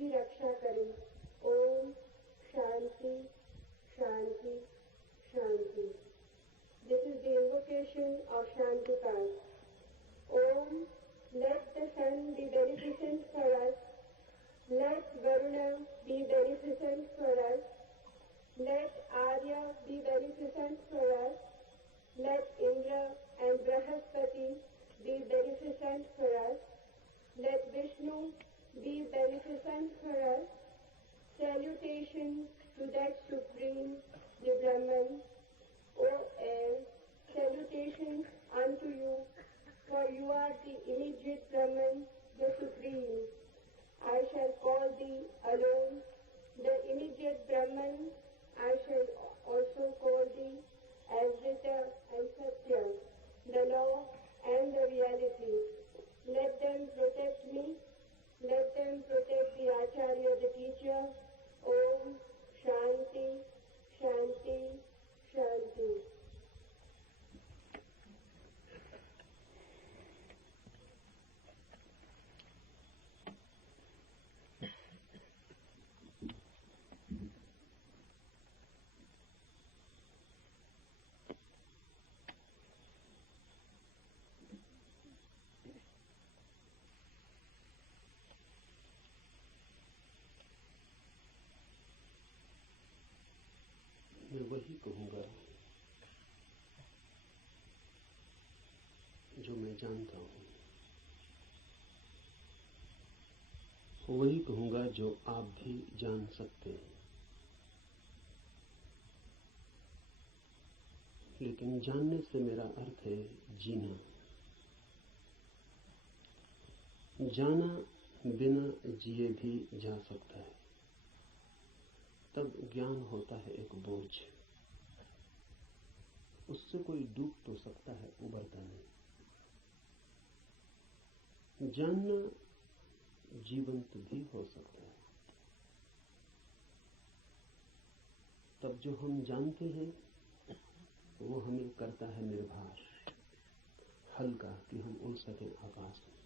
भी रक्षा करें। ओम शांति शांति शांति। This is the invocation of Shantipas. Om, let the sun be beneficent for us. Let Varuna be beneficent for us. Let Arya be beneficent for us. Let Indra and Brahaspati be beneficent for us. Let Vishnu be beneficent for us. Salutations to that Supreme, the Brahman. O air, salutations unto you, for you are the immediate Brahman, the Supreme. I shall call thee alone, the immediate Brahman. I shall also call thee as Rita and Satya, the law and the reality. Let them protect me. Let them protect the Acharya, the teacher. Om Shanti Shanti Shanti. मैं वही कहूंगा जो मैं जानता हूं, वही कहूंगा जो आप भी जान सकते हैं। लेकिन जानने से मेरा अर्थ है जीना। जाना बिना जिए भी जा सकता है, तब ज्ञान होता है एक बोझ। उससे कोई डूब तो सकता है, उबरता नहीं। जानना जीवंत भी हो सकता है। तब जो हम जानते हैं वो हमें करता है निर्भर, हल्का, कि हम उड़ सकें आकाश में।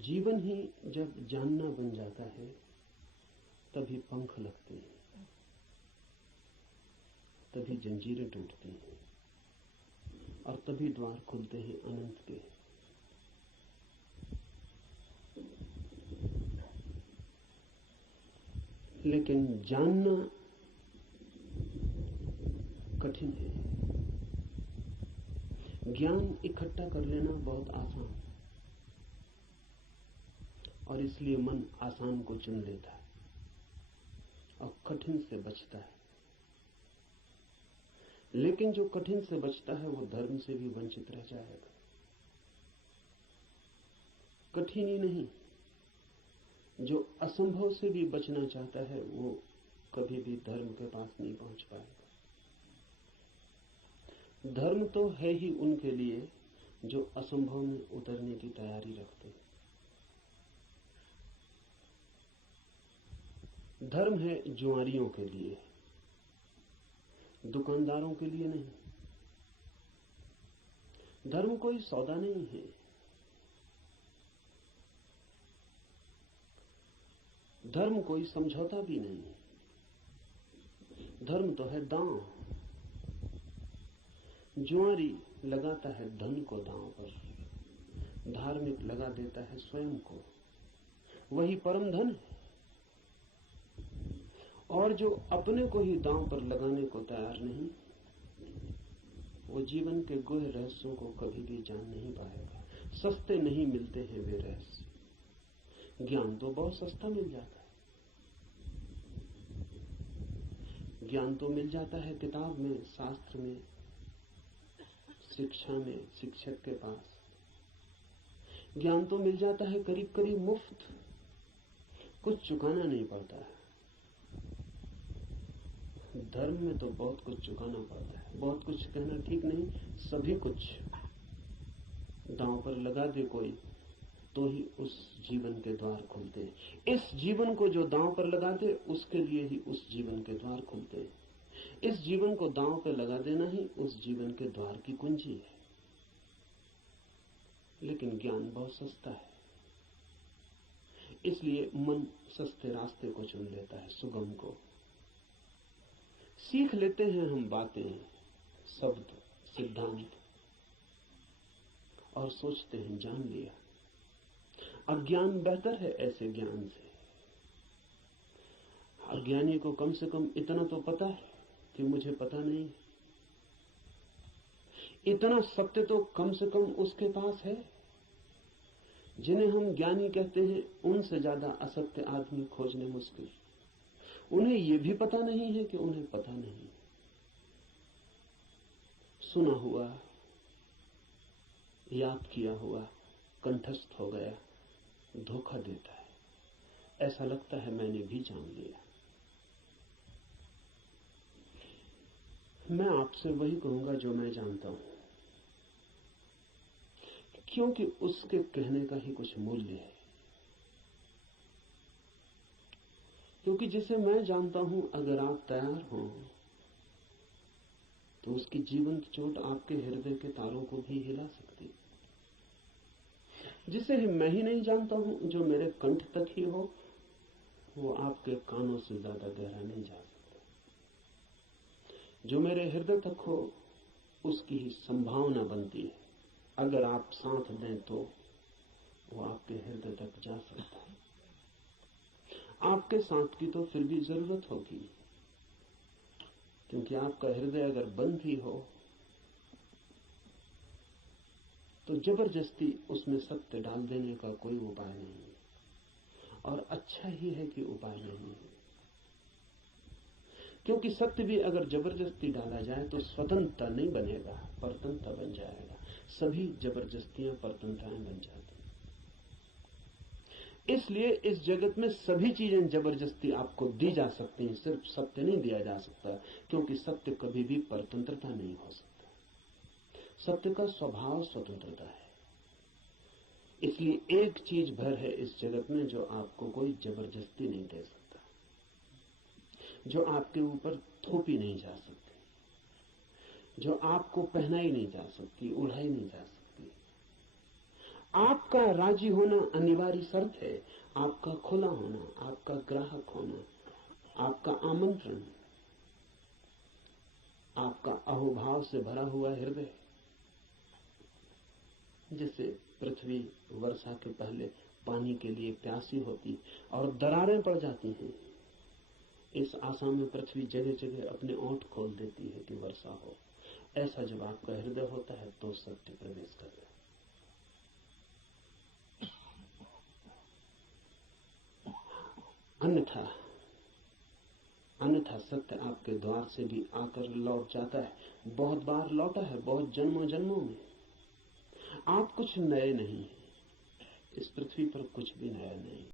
जीवन ही जब जानना बन जाता है तभी पंख लगते हैं, तभी जंजीरें टूटती हैं और तभी द्वार खुलते हैं अनंत के। लेकिन जानना कठिन है। ज्ञान इकट्ठा कर लेना बहुत आसान है और इसलिए मन आसान को चुन लेता है और कठिन से बचता है। लेकिन जो कठिन से बचता है वो धर्म से भी वंचित रह जाएगा। कठिन ही नहीं, जो असंभव से भी बचना चाहता है वो कभी भी धर्म के पास नहीं पहुंच पाएगा। धर्म तो है ही उनके लिए जो असंभव में उतरने की तैयारी रखते हैं। धर्म है जुआरियों के लिए, दुकानदारों के लिए नहीं। धर्म कोई सौदा नहीं है। धर्म कोई समझौता भी नहीं। धर्म तो है दांव। जुआरी लगाता है धन को दांव पर, धार्मिक लगा देता है स्वयं को। वही परम धन है। और जो अपने को ही दांव पर लगाने को तैयार नहीं, वो जीवन के गुह रहस्यों को कभी भी जान नहीं पाएगा। सस्ते नहीं मिलते हैं वे रहस्य। ज्ञान तो बहुत सस्ता मिल जाता है। ज्ञान तो मिल जाता है किताब में, शास्त्र में, शिक्षा में, शिक्षक के पास। ज्ञान तो मिल जाता है करीब करीब मुफ्त, कुछ चुकाना नहीं पड़ता है। धर्म में तो बहुत कुछ चुकाना पड़ता है। बहुत कुछ कहना ठीक नहीं, सभी कुछ दांव पर लगा दे कोई तो ही उस जीवन के द्वार खुलते हैं। इस जीवन को जो दांव पर लगा दे उसके लिए ही उस जीवन के द्वार खुलते हैं। इस जीवन को दांव पर लगा देना ही उस जीवन के द्वार की कुंजी है। लेकिन ज्ञान बहुत सस्ता है। इसलिए मन सस्ते रास्ते को चुन लेता है, सुगम को। सीख लेते हैं हम बातें, शब्द, सिद्धांत, और सोचते हैं जान लिया। अज्ञान बेहतर है ऐसे ज्ञान से। अज्ञानी को कम से कम इतना तो पता है कि मुझे पता नहीं। इतना सत्य तो कम से कम उसके पास है। जिन्हें हम ज्ञानी कहते हैं उनसे ज्यादा असत्य आदमी खोजने मुश्किल। उन्हें यह भी पता नहीं है कि उन्हें पता नहीं। सुना हुआ, याद किया हुआ कंठस्थ हो गया, धोखा देता है। ऐसा लगता है मैंने भी जान लिया। मैं आपसे वही कहूंगा जो मैं जानता हूं, क्योंकि उसके कहने का ही कुछ मूल्य है। क्योंकि जिसे मैं जानता हूं, अगर आप तैयार हो तो उसकी जीवंत चोट आपके हृदय के तारों को भी हिला सकती। जिसे मैं ही नहीं जानता हूं, जो मेरे कंठ तक ही हो, वो आपके कानों से ज्यादा गहरा नहीं जा सकता। जो मेरे हृदय तक हो, उसकी ही संभावना बनती है। अगर आप साथ दें तो वो आपके हृदय तक जा सकता है। आपके साथ की तो फिर भी जरूरत होगी, क्योंकि आपका हृदय अगर बंद ही हो तो जबरदस्ती उसमें सत्य डाल देने का कोई उपाय नहीं है। और अच्छा ही है कि उपाय नहीं है, क्योंकि सत्य भी अगर जबरदस्ती डाला जाए तो स्वतंत्रता नहीं बनेगा, परतंत्रता बन जाएगा। सभी जबरदस्तियां परतंत्रताएं बन जाती। इसलिए इस जगत में सभी चीजें जबरदस्ती आपको दी जा सकती हैं, सिर्फ सत्य नहीं दिया जा सकता, क्योंकि सत्य कभी भी परतंत्रता नहीं हो सकता। सत्य का स्वभाव स्वतंत्रता है। इसलिए एक चीज भर है इस जगत में जो आपको कोई जबरदस्ती नहीं दे सकता, जो आपके ऊपर थोपी नहीं जा सकती, जो आपको पहनाई नहीं जा सकती, उड़ाई नहीं जा सकती। आपका राजी होना अनिवार्य शर्त है। आपका खुला होना, आपका ग्राहक होना, आपका आमंत्रण, आपका अहोभाव से भरा हुआ हृदय। जैसे पृथ्वी वर्षा के पहले पानी के लिए प्यासी होती और दरारें पड़ जाती हैं, इस आशा में पृथ्वी जगह जगह अपने ओंठ खोल देती है कि वर्षा हो। ऐसा जब आपका हृदय होता है तो सत्य प्रवेश करता है। अन्यथा सत्य आपके द्वार से भी आकर लौट जाता है। बहुत बार लौटा है, बहुत जन्मों जन्मों में। आप कुछ नए नहीं हैं। इस पृथ्वी पर कुछ भी नया नहीं।